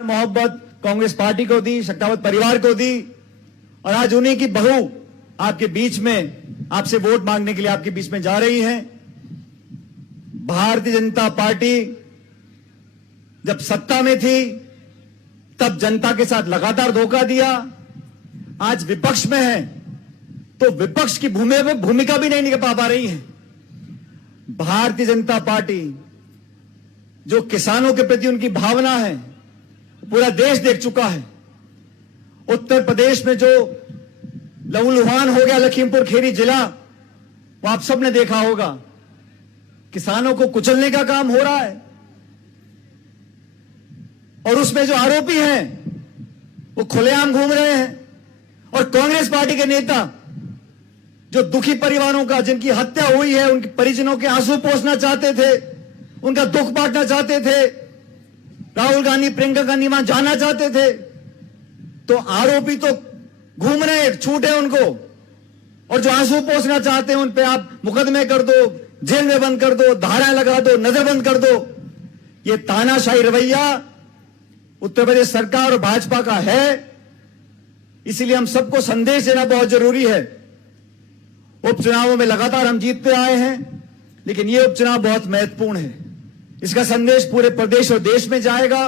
मोहब्बत कांग्रेस पार्टी को दी, शेखावत परिवार को दी और आज उन्हीं की बहू आपके बीच में आपसे वोट मांगने के लिए आपके बीच में जा रही है। भारतीय जनता पार्टी जब सत्ता में थी तब जनता के साथ लगातार धोखा दिया। आज विपक्ष में है तो विपक्ष की भूमिका भी नहीं निभा पा रही है। भारतीय जनता पार्टी जो किसानों के प्रति उनकी भावना है पूरा देश देख चुका है। उत्तर प्रदेश में जो लहूलुहान हो गया लखीमपुर खीरी जिला, वो आप सबने देखा होगा। किसानों को कुचलने का काम हो रहा है और उसमें जो आरोपी हैं वो खुलेआम घूम रहे हैं। और कांग्रेस पार्टी के नेता जो दुखी परिवारों का, जिनकी हत्या हुई है, उनके परिजनों के आंसू पोंछना चाहते थे, उनका दुख बांटना चाहते थे, राहुल गांधी प्रियंका गांधी वहां जाना चाहते थे, तो आरोपी तो घूम रहे, छूटे उनको। और जो आंसू पोंछना चाहते हैं उन पे आप मुकदमे कर दो, जेल में बंद कर दो, धाराएं लगा दो, नजरबंद कर दो। ये तानाशाही रवैया उत्तर प्रदेश सरकार और भाजपा का है। इसीलिए हम सबको संदेश देना बहुत जरूरी है। उपचुनावों में लगातार हम जीतते आए हैं, लेकिन यह उपचुनाव बहुत महत्वपूर्ण है। इसका संदेश पूरे प्रदेश और देश में जाएगा।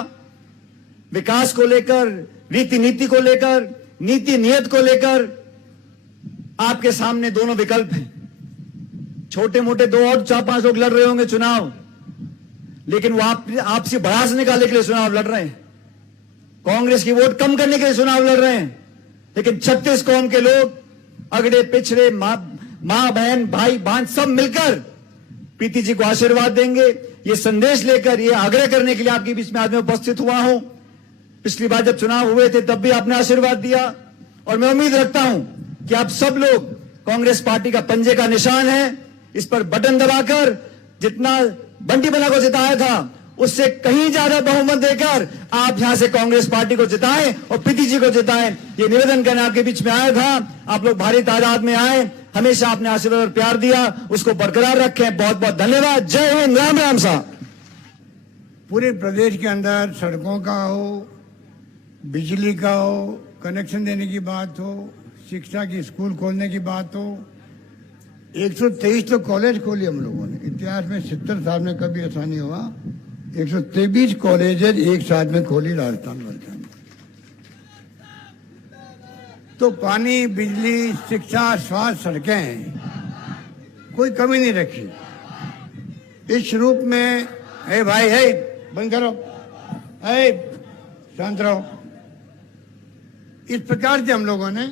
विकास को लेकर, रीति नीति को लेकर, नीति नियत को लेकर आपके सामने दोनों विकल्प हैं। छोटे मोटे दो और 4-5 लोग लड़ रहे होंगे चुनाव, लेकिन वो आपसी भड़ास निकालने के लिए चुनाव लड़ रहे हैं, कांग्रेस की वोट कम करने के लिए चुनाव लड़ रहे हैं। लेकिन 36 कौम के लोग, अगड़े पिछड़े, मां बहन भाई भांज सब मिलकर प्रीति जी को आशीर्वाद देंगे। ये संदेश लेकर, ये आग्रह करने के लिए आपके बीच में आज मैं उपस्थित हुआ हूं। पिछली बार जब चुनाव हुए थे तब भी आपने आशीर्वाद दिया और मैं उम्मीद रखता हूं कि आप सब लोग, कांग्रेस पार्टी का पंजे का निशान है, इस पर बटन दबाकर जितना बंटी बना को जिताया था उससे कहीं ज्यादा बहुमत देकर आप यहां से कांग्रेस पार्टी को जिताएं और प्रीति जी को जिताएं। ये निवेदन करने आपके बीच में आया था। आप लोग भारी तादाद में आए, हमेशा आपने आशीर्वाद और प्यार दिया, उसको बरकरार रखें। बहुत बहुत धन्यवाद। जय हिंद, राम राम साहब। पूरे प्रदेश के अंदर सड़कों का हो, बिजली का हो, कनेक्शन देने की बात हो, शिक्षा की स्कूल खोलने की बात हो, 123 तो कॉलेज खोली हम लोगों ने। इतिहास में 70 साल में कभी ऐसा नहीं हुआ। 123 कॉलेजेस एक साथ में खोली राजस्थान भर के अंदर। तो पानी, बिजली, शिक्षा, स्वास्थ्य, सड़कें, कोई कमी नहीं रखी। इस रूप में हे भाई, हे बंद करो, हे शांत रहो। इस प्रकार से हम लोगों ने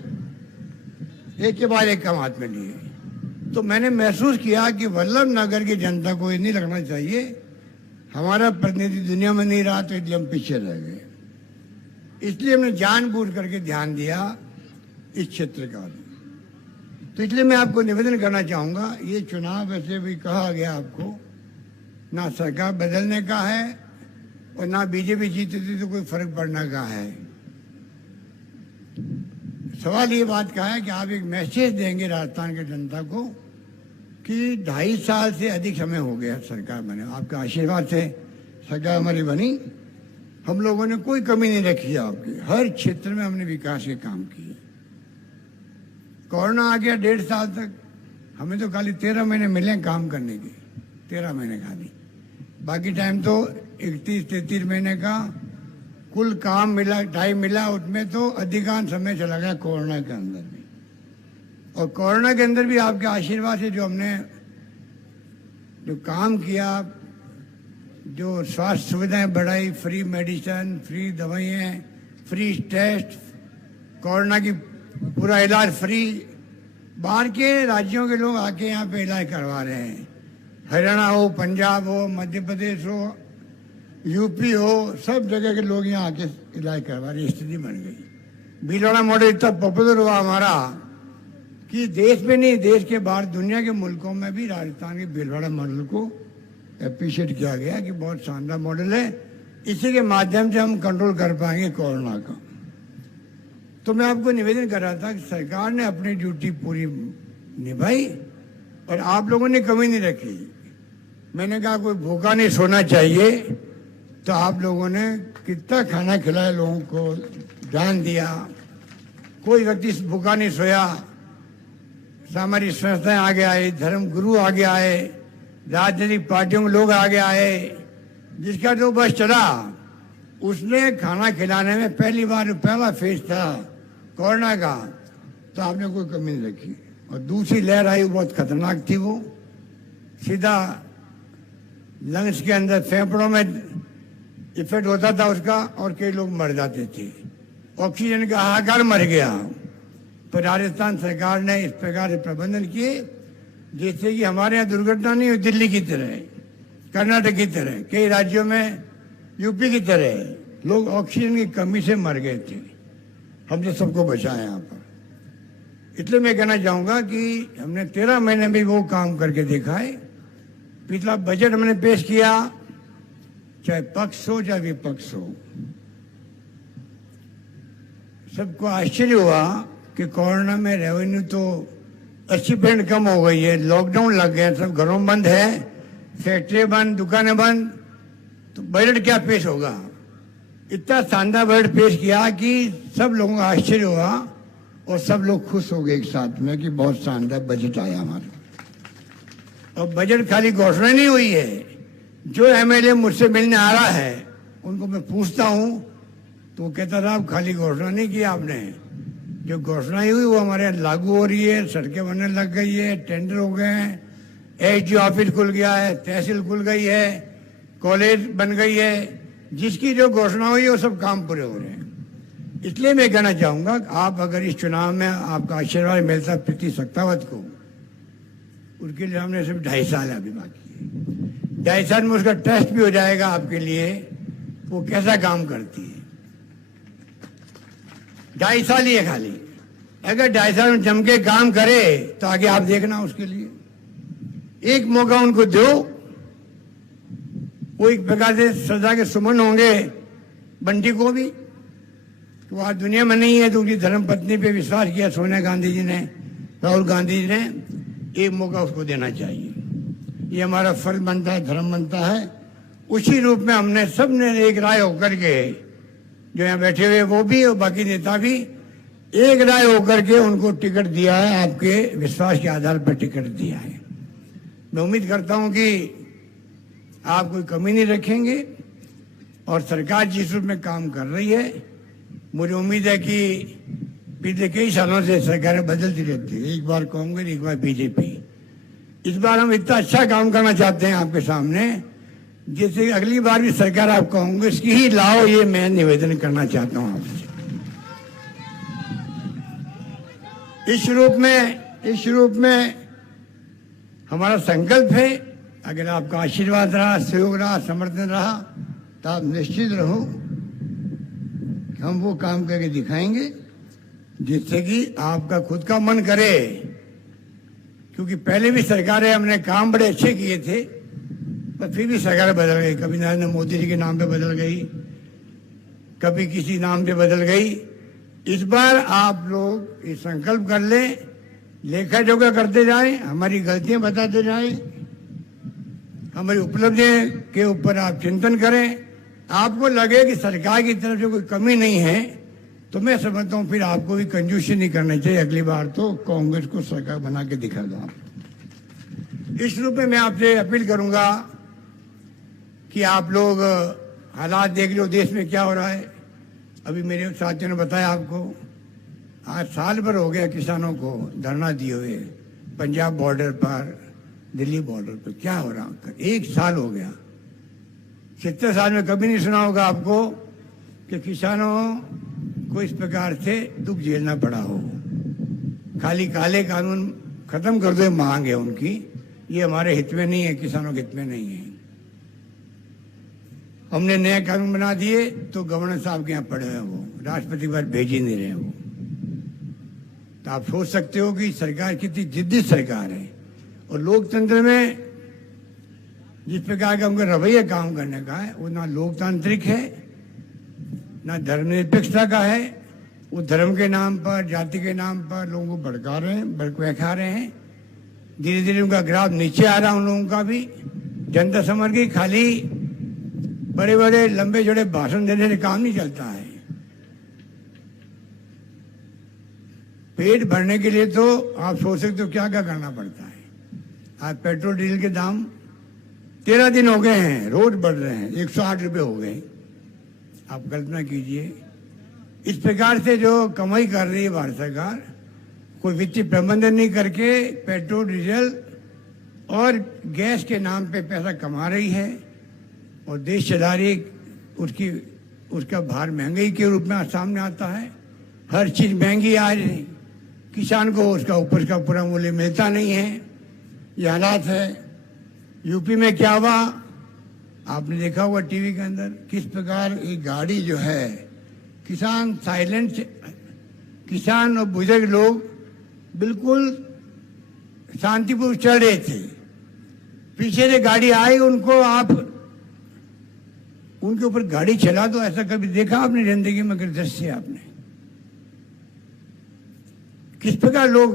एक के बाद एक काम हाथ में लिए। तो मैंने महसूस किया कि वल्लभ नगर की जनता को ये नहीं लगना चाहिए हमारा प्रतिनिधि दुनिया में नहीं रहा, तो इसलिए हम पीछे रह गए। इसलिए हमने जानबूझ करके ध्यान दिया इस क्षेत्र का। तो इसलिए मैं आपको निवेदन करना चाहूंगा, ये चुनाव वैसे भी कहा गया आपको, ना सरकार बदलने का है और ना बीजेपी जीतती तो कोई फर्क पड़ने का है। सवाल ये बात का है कि आप एक मैसेज देंगे राजस्थान की जनता को कि 2.5 साल से अधिक समय हो गया सरकार बने, आपके आशीर्वाद से सरकार हमारी बनी। हम लोगों ने कोई कमी नहीं रखी आपकी, हर क्षेत्र में हमने विकास के काम किए। कोरोना आ गया 1.5 साल तक, हमें तो खाली 13 महीने मिले काम करने के, 13 महीने खाली। बाकी टाइम तो 31-33 महीने का कुल काम मिला, टाइम मिला। उसमें तो अधिकांश समय चला गया कोरोना के अंदर भी। और कोरोना के अंदर भी आपके आशीर्वाद से जो हमने जो काम किया, जो स्वास्थ्य सुविधाएं बढ़ाई, फ्री मेडिसिन, फ्री दवाइयाँ, फ्री टेस्ट, कोरोना की पूरा इलाज फ्री, बाहर के राज्यों के लोग आके यहाँ पे इलाज करवा रहे हैं। हरियाणा हो, पंजाब हो, मध्य प्रदेश हो, यूपी हो, सब जगह के लोग यहाँ आके इलाज करवा रहे। स्थिति बन गई। भीलवाड़ा मॉडल इतना पॉपुलर हुआ हमारा कि देश में नहीं, देश के बाहर दुनिया के मुल्कों में भी राजस्थान के भीलवाड़ा मॉडल को अप्रिशिएट किया गया कि बहुत शानदार मॉडल है। इसी के माध्यम से हम कंट्रोल कर पाएंगे कोरोना का। तो मैं आपको निवेदन कर रहा था कि सरकार ने अपनी ड्यूटी पूरी निभाई और आप लोगों ने कमी नहीं रखी। मैंने कहा कोई भूखा नहीं सोना चाहिए, तो आप लोगों ने कितना खाना खिलाया लोगों को, दान दिया, कोई व्यक्ति भूखा नहीं सोया, सामाजिक संस्थाएं आगे आए, धर्म गुरु आगे आए, राजनीतिक पार्टियों के लोग आगे आए, जिसका जो बस चला उसने खाना खिलाने में पहला फेज था कोरोना का, तो आपने कोई कमी नहीं रखी। और दूसरी लहर आई, बहुत खतरनाक थी, वो सीधा लंग्स के अंदर फेफड़ों में इफेक्ट होता था उसका, और कई लोग मर जाते थे, ऑक्सीजन का हाहाकार मर गया। तो राजस्थान सरकार ने इस प्रकार से प्रबंधन किए जैसे कि हमारे यहाँ दुर्घटना नहीं हुई, दिल्ली की तरह, कर्नाटक की तरह, कई राज्यों में यूपी की तरह लोग ऑक्सीजन की कमी से मर गए थे। हमने सबको बचाया यहाँ पर। इसलिए मैं कहना चाहूंगा कि हमने 13 महीने में वो काम करके देखा है। पिछला बजट हमने पेश किया, चाहे पक्ष हो चाहे विपक्ष हो, सबको आश्चर्य हुआ कि कोरोना में रेवेन्यू तो 80% कम हो गई है, लॉकडाउन लग गया, सब घरों में बंद है, फैक्ट्री बंद, दुकानें बंद, तो बजट क्या पेश होगा। इतना शानदार बजट पेश किया कि सब लोगों का आश्चर्य हुआ और सब लोग खुश हो गए एक साथ में कि बहुत शानदार बजट आया हमारा। और बजट खाली घोषणा नहीं हुई है, जो एमएलए मुझसे मिलने आ रहा है उनको मैं पूछता हूं तो वो कहता था आप खाली घोषणा नहीं की आपने, जो घोषणा हुई वो हमारे यहाँ लागू हो रही है, सड़कें बनने लग गई है, टेंडर हो गए हैं, एसडी ऑफिस खुल गया है, तहसील खुल गई है, कॉलेज बन गई है, जिसकी जो घोषणा हुई वो सब काम पूरे हो रहे हैं। इसलिए मैं कहना चाहूंगा आप अगर इस चुनाव में आपका आशीर्वाद मिलता प्रीति सख्तावत को, उसके लिए हमने सिर्फ 2.5 साल अभी बाकी है, 2.5 साल में उसका टेस्ट भी हो जाएगा आपके लिए वो कैसा काम करती है। 2.5 साल ही है खाली, अगर 2.5 साल में जम के काम करे तो आगे आप देखना उसके लिए एक मौका उनको दो, वो एक प्रकार से सजा के सुमन होंगे बंटी को भी, तो आज दुनिया में नहीं है, तो उनकी धर्म पत्नी पे विश्वास किया सोनिया गांधी जी ने, राहुल गांधी जी ने, एक मौका उसको देना चाहिए। ये हमारा फर्ज बनता है, धर्म बनता है। उसी रूप में हमने सबने एक राय होकर के, जो यहाँ बैठे हुए वो भी और बाकी नेता भी, एक राय होकर के उनको टिकट दिया है, आपके विश्वास के आधार पर टिकट दिया है। मैं उम्मीद करता हूं कि आप कोई कमी नहीं रखेंगे और सरकार जिस रूप में काम कर रही है, मुझे उम्मीद है कि पिछले कई सालों से सरकारें बदलती रहती है, एक बार कांग्रेस एक बार बीजेपी, इस बार हम इतना अच्छा काम करना चाहते हैं आपके सामने, जैसे अगली बार भी सरकार आप कांग्रेस की ही लाओ, ये मैं निवेदन करना चाहता हूं आपसे। इस रूप में हमारा संकल्प है, अगर आपका आशीर्वाद रहा, सहयोग रहा, समर्थन रहा, तो आप निश्चित रहो कि हम वो काम करके दिखाएंगे जिससे कि आपका खुद का मन करे। क्योंकि पहले भी सरकारें हमने काम बड़े अच्छे किए थे, पर फिर भी सरकारें बदल गई, कभी नरेंद्र मोदी जी के नाम पे बदल गई, कभी किसी नाम पे बदल गई। इस बार आप लोग ये संकल्प कर लें, लेखा जोखा करते जाएं, हमारी गलतियां बताते जाएं, हमारी उपलब्धियों के ऊपर आप चिंतन करें। आपको लगे कि सरकार की तरफ से कोई कमी नहीं है, तो मैं समझता हूं फिर आपको भी कंजूसी नहीं करनी चाहिए, अगली बार तो कांग्रेस को सरकार बना के दिखा दो आप। इस रूप में मैं आपसे अपील करूंगा कि आप लोग हालात देख लो, देश में क्या हो रहा है। अभी मेरे साथियों ने बताया आपको, आज साल भर हो गया किसानों को धरना दिए हुए, पंजाब बॉर्डर पर, दिल्ली बॉर्डर पर, क्या हो रहा है, 1 साल हो गया। 70 साल में कभी नहीं सुना होगा आपको कि किसानों को इस प्रकार से दुख झेलना पड़ा हो। खाली काले कानून खत्म कर दो मांग है उनकी, ये हमारे हित में नहीं है, किसानों के हित में नहीं है। हमने नए कानून बना दिए तो गवर्नर साहब के यहाँ पड़े हैं, वो राष्ट्रपति पर भेज ही नहीं रहे वो। तो आप सोच सकते हो कि सरकार कितनी जिद्दी सरकार है। और लोकतंत्र में जिस प्रकार का उनका रवैया काम करने का है, वो ना लोकतांत्रिक है ना धर्मनिरपेक्षता का है। वो धर्म के नाम पर, जाति के नाम पर लोगों को भड़का रहे हैं, भड़का रहे हैं। धीरे धीरे उनका ग्राफ नीचे आ रहा है, उन लोगों का भी। जनता समझ गई खाली बड़े बड़े लंबे जोड़े भाषण देने से काम नहीं चलता है। पेट भरने के लिए तो आप सोच सकते हो क्या क्या करना पड़ता है। आज पेट्रोल डीजल के दाम 13 दिन हो गए हैं, रोज बढ़ रहे हैं, 108 रुपये हो गए। आप कल्पना कीजिए, इस प्रकार से जो कमाई कर रही है भारत सरकार, कोई वित्तीय प्रबंधन नहीं करके पेट्रोल डीजल और गैस के नाम पे पैसा कमा रही है और देश चला रही, उसका भार महंगाई के रूप में सामने आता है। हर चीज महंगी आ रही, किसान को उसका ऊपर का पूरा मूल्य मिलता नहीं है। ये हालात है। यूपी में क्या हुआ आपने देखा हुआ टीवी के अंदर, किस प्रकार एक गाड़ी जो है, किसान और बुजुर्ग लोग बिल्कुल शांतिपूर्वक चल रहे थे, पीछे से गाड़ी आई, उनको आप उनके ऊपर गाड़ी चला दो, ऐसा कभी देखा आपने जिंदगी में? अगर दृश्य आपने किस प्रकार लोग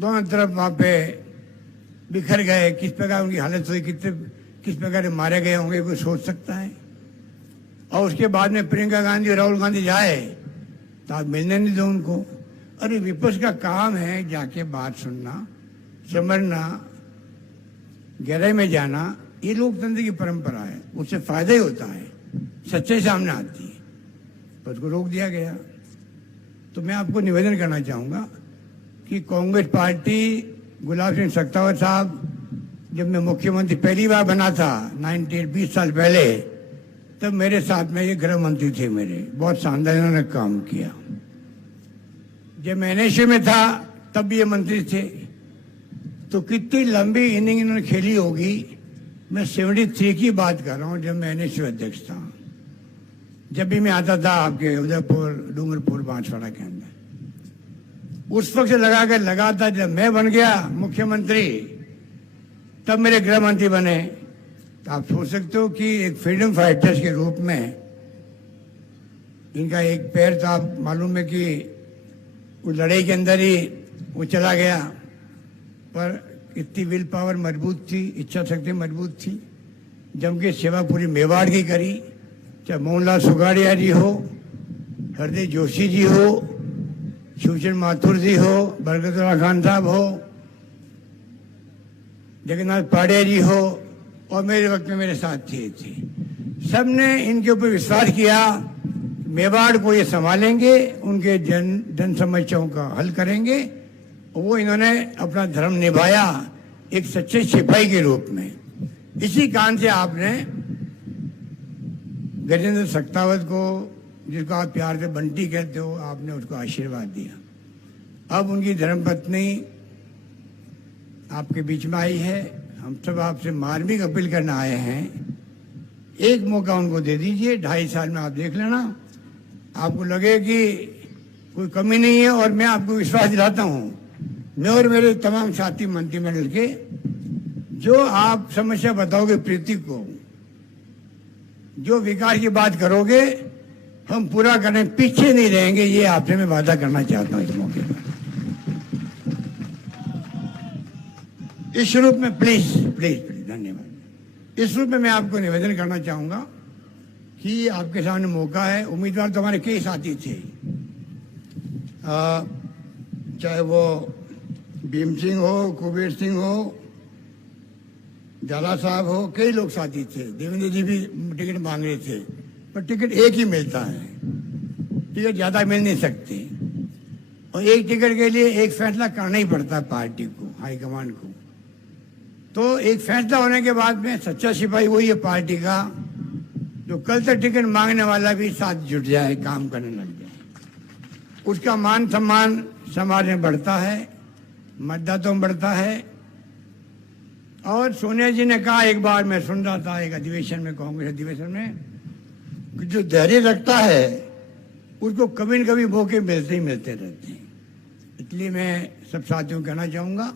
दोनों तरफ वहां पे बिखर गए, किस प्रकार उनकी हालत हुई, किस प्रकार मारे गए होंगे, कोई सोच सकता है? और उसके बाद में प्रियंका गांधी और राहुल गांधी जाए तो आप मिलने नहीं दो उनको। अरे विपक्ष का काम है जाके बात सुनना, समझना, गहराई में जाना। ये लोकतंत्र की परंपरा है, उससे फायदा ही होता है, सच्चाई सामने आती है, पर उसको रोक दिया गया। तो मैं आपको निवेदन करना चाहूंगा कि कांग्रेस पार्टी, गुलाब सिंह सख्तावत साहब, जब मैं मुख्यमंत्री पहली बार बना था 20 साल पहले, तब मेरे साथ में ये गृह मंत्री थे मेरे, बहुत शानदार इन्होंने काम किया। जब मैं NSU में था तब भी ये मंत्री थे, तो कितनी लंबी इनिंग इन्होंने खेली होगी। मैं 73 की बात कर रहा हूँ, जब मैं NSU अध्यक्ष था। जब भी मैं आता था आपके उदयपुर, डूंगरपुर, बांसवाड़ा के अंदर, उस वक्त से लगा था। जब मैं बन गया मुख्यमंत्री तब मेरे गृह मंत्री बने। तो आप सोच सकते हो कि एक फ्रीडम फाइटर्स के रूप में इनका एक पैर तो आप मालूम है कि उस लड़ाई के अंदर ही वो चला गया, पर इतनी विल पावर मजबूत थी, इच्छा शक्ति मजबूत थी। जम के सेवा पूरी मेवाड़ की करी, चाहे मोहनलाल सुगाड़िया जी हो, हरदीप जोशी जी हो, शिवचंद्र माथुर जी हो, बरकतुल्ला खान साहब हो, जगन्नाथ पाड़िया जी हो, और मेरे वक्त में मेरे साथी थे। सबने इनके ऊपर विश्वास किया, मेवाड़ को ये संभालेंगे, उनके जन समस्याओं का हल करेंगे। वो इन्होंने अपना धर्म निभाया एक सच्चे सिपाही के रूप में। इसी कारण से आपने गजेंद्र सख्तावत को, जिसको आप प्यार से बंटी कहते हो, आपने उसको आशीर्वाद दिया। अब उनकी धर्मपत्नी आपके बीच में आई है। हम सब आपसे मार्मिक अपील करने आए हैं, एक मौका उनको दे दीजिए। 2.5 साल में आप देख लेना, आपको लगे कि कोई कमी नहीं है। और मैं आपको विश्वास दिलाता हूँ, मैं और मेरे तमाम साथी मंत्रिमंडल के, जो आप समस्या बताओगे प्रीति को, जो विकास की बात करोगे, हम पूरा करने पीछे नहीं रहेंगे। ये आपसे मैं वादा करना चाहता हूँ इस मौके पर। इस रूप में प्लीज प्लीज प्लीज, धन्यवाद। इस रूप में मैं आपको निवेदन करना चाहूंगा कि आपके सामने मौका है। उम्मीदवार तो हमारे कई साथी थे, चाहे वो भीम सिंह हो, कुबेर सिंह हो, जाला साहब हो, कई लोग साथी थे। देवेंद्र जी भी टिकट मांग रहे थे, पर टिकट एक ही मिलता है, टिकट ज्यादा मिल नहीं सकती। और एक टिकट के लिए एक फैसला करना ही पड़ता है पार्टी को, हाईकमांड को। तो एक फैसला होने के बाद में सच्चा सिपाही वही है पार्टी का, जो कल तक टिकट मांगने वाला भी साथ जुट जाए, काम करने लग जाए। उसका मान सम्मान समाज में बढ़ता है, मतदाताओं में बढ़ता है। और सोनिया जी ने कहा, एक बार मैं सुन रहा था एक अधिवेशन में, कांग्रेस अधिवेशन में, कि जो धैर्य रखता है उसको कभी न कभी मौके मिलते ही मिलते रहते हैं। इसलिए मैं सब साथियों को कहना चाहूंगा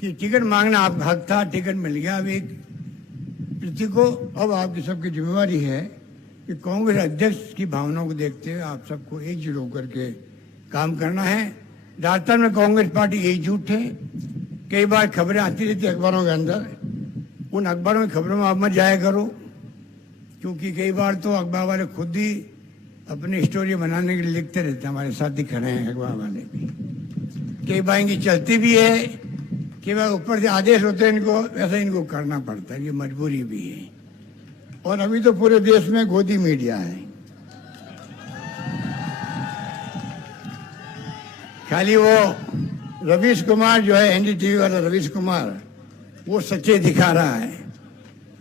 कि टिकट मांगना आपका हक था, टिकट मिल गया। अब एक प्रीति को, अब आपकी सबकी जिम्मेवारी है कि कांग्रेस अध्यक्ष की भावनाओं को देखते हुए आप सबको एकजुट होकर के काम करना है। राजस्थान में कांग्रेस पार्टी एकजुट है। कई बार खबरें आती रहती अखबारों के अंदर, उन अखबारों की खबरों में आप मत जाया करो। क्योंकि कई बार तो अखबार वाले खुद ही अपनी स्टोरी बनाने के लिए लिखते रहते हैं। हमारे साथ ही खड़े हैं अखबार वाले भी, कई बार इनकी चलती भी है, कई बार ऊपर से आदेश होते हैं इनको, ऐसा इनको करना पड़ता है, ये मजबूरी भी है। और अभी तो पूरे देश में गोदी मीडिया है, खाली वो रवीश कुमार जो है एनडीटीवी वाला रवीश कुमार, वो सच्चे दिखा रहा है,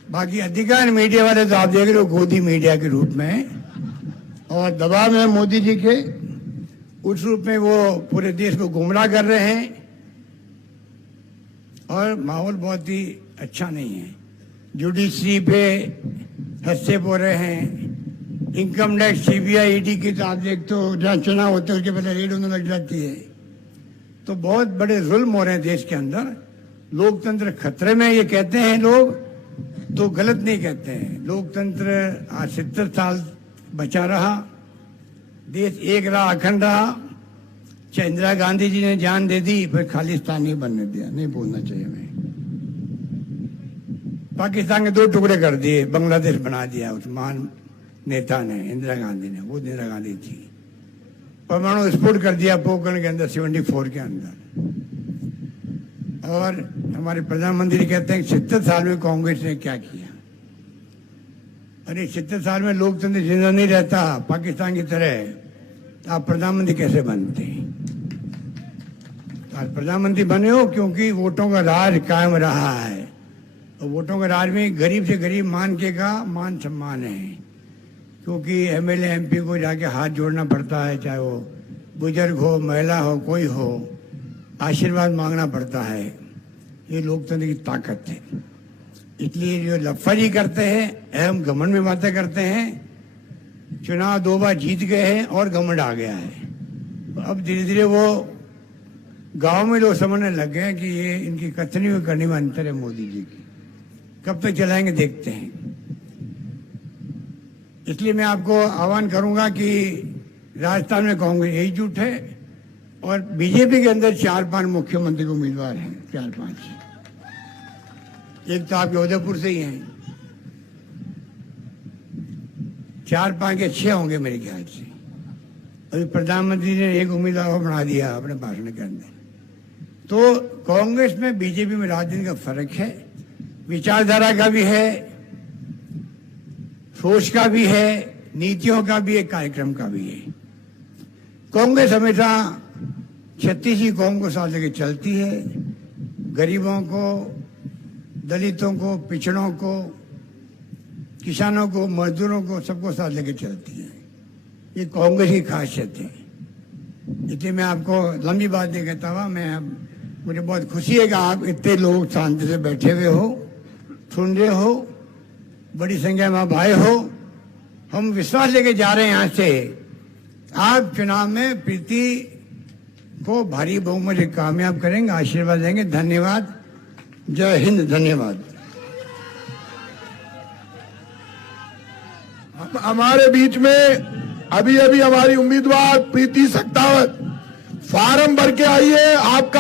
बाकी अधिकांश मीडिया वाले तो आप देख रहे हो गोदी मीडिया के रूप में और दबाव में मोदी जी के उस रूप में वो पूरे देश को गुमराह कर रहे हैं और माहौल बहुत ही अच्छा नहीं है। जुडिशरी पे हंसते पो रहे हैं, इनकम टैक्स सीबीआई ईडी की तो आप देखते हो जहाँ चुनाव होते हैं उसके पहले रेड होने लग जाती है। तो बहुत बड़े जुल्म हो रहे हैं देश के अंदर, लोकतंत्र खतरे में ये कहते हैं लोग, तो गलत नहीं कहते हैं। लोकतंत्र आज 70 साल बचा रहा, देश एक रहा, अखंड रहा, चाहे इंदिरा गांधी जी ने जान दे दी फिर खालिस्तान नहीं बनने दिया, नहीं बोलना चाहिए हमें। पाकिस्तान के 2 टुकड़े कर दिए, बांग्लादेश बना दिया उस महान नेता ने, इंदिरा गांधी ने, वो इंदिरा गांधी थी। परमाणु विस्फोट कर दिया पोखरण के अंदर 74 के अंदर। और हमारे प्रधानमंत्री कहते हैं 70 साल में कांग्रेस ने क्या किया। अरे 70 साल में लोकतंत्र जिंदा नहीं रहता पाकिस्तान की तरह, तो आप प्रधानमंत्री कैसे बनते हैं? आज प्रधानमंत्री बने हो क्योंकि वोटों का राज कायम रहा है, और वोटों का राज में गरीब से गरीब मान के का मान सम्मान है, क्योंकि एमएलए एमपी को जाके हाथ जोड़ना पड़ता है, चाहे वो बुजुर्ग हो, महिला हो, कोई हो, आशीर्वाद मांगना पड़ता है। ये लोकतंत्र की ताकत है। इसलिए जो लफाजी करते हैं, अहम घमंड में बातें करते हैं, चुनाव 2 बार जीत गए हैं और घमंड आ गया है। तो अब धीरे धीरे वो गांव में लोग समझने लग गए हैं कि ये इनकी कथनी में करनी में अंतर है मोदी जी की। कब तक चलाएंगे देखते हैं। इसलिए मैं आपको आह्वान करूंगा कि राजस्थान में कांग्रेस एकजुट है और बीजेपी के अंदर 4-5 मुख्यमंत्री उम्मीदवार हैं, 4-5। एक तो आपके उदयपुर से ही हैं, 4-5 के 6 होंगे मेरे ख्याल से। अभी प्रधानमंत्री ने एक उम्मीदवार बना दिया अपने भाषण के अंदर। तो कांग्रेस में बीजेपी में राजनीति का फर्क है, विचारधारा का भी है, सोच का भी है, नीतियों का भी है, कार्यक्रम का भी है। कांग्रेस हमेशा छत्तीसी कौम को साथ लेके चलती है, गरीबों को, दलितों को, पिछड़ों को, किसानों को, मजदूरों को, सबको साथ लेके चलती है। ये कांग्रेस की खासियत है। इसलिए मैं आपको लंबी बात नहीं कहता हुआ, मुझे बहुत खुशी है कि आप इतने लोग शांति से बैठे हुए हो, सुन रहे हो, बड़ी संख्या में आप आए हो। हम विश्वास लेके जा रहे हैं यहाँ से, आप चुनाव में प्रीति को भारी बहुमत से कामयाब करेंगे, आशीर्वाद देंगे। धन्यवाद, जय हिंद, धन्यवाद। हमारे बीच में अभी हमारी उम्मीदवार प्रीति सक्तावत फार्म भर के आई है। आपका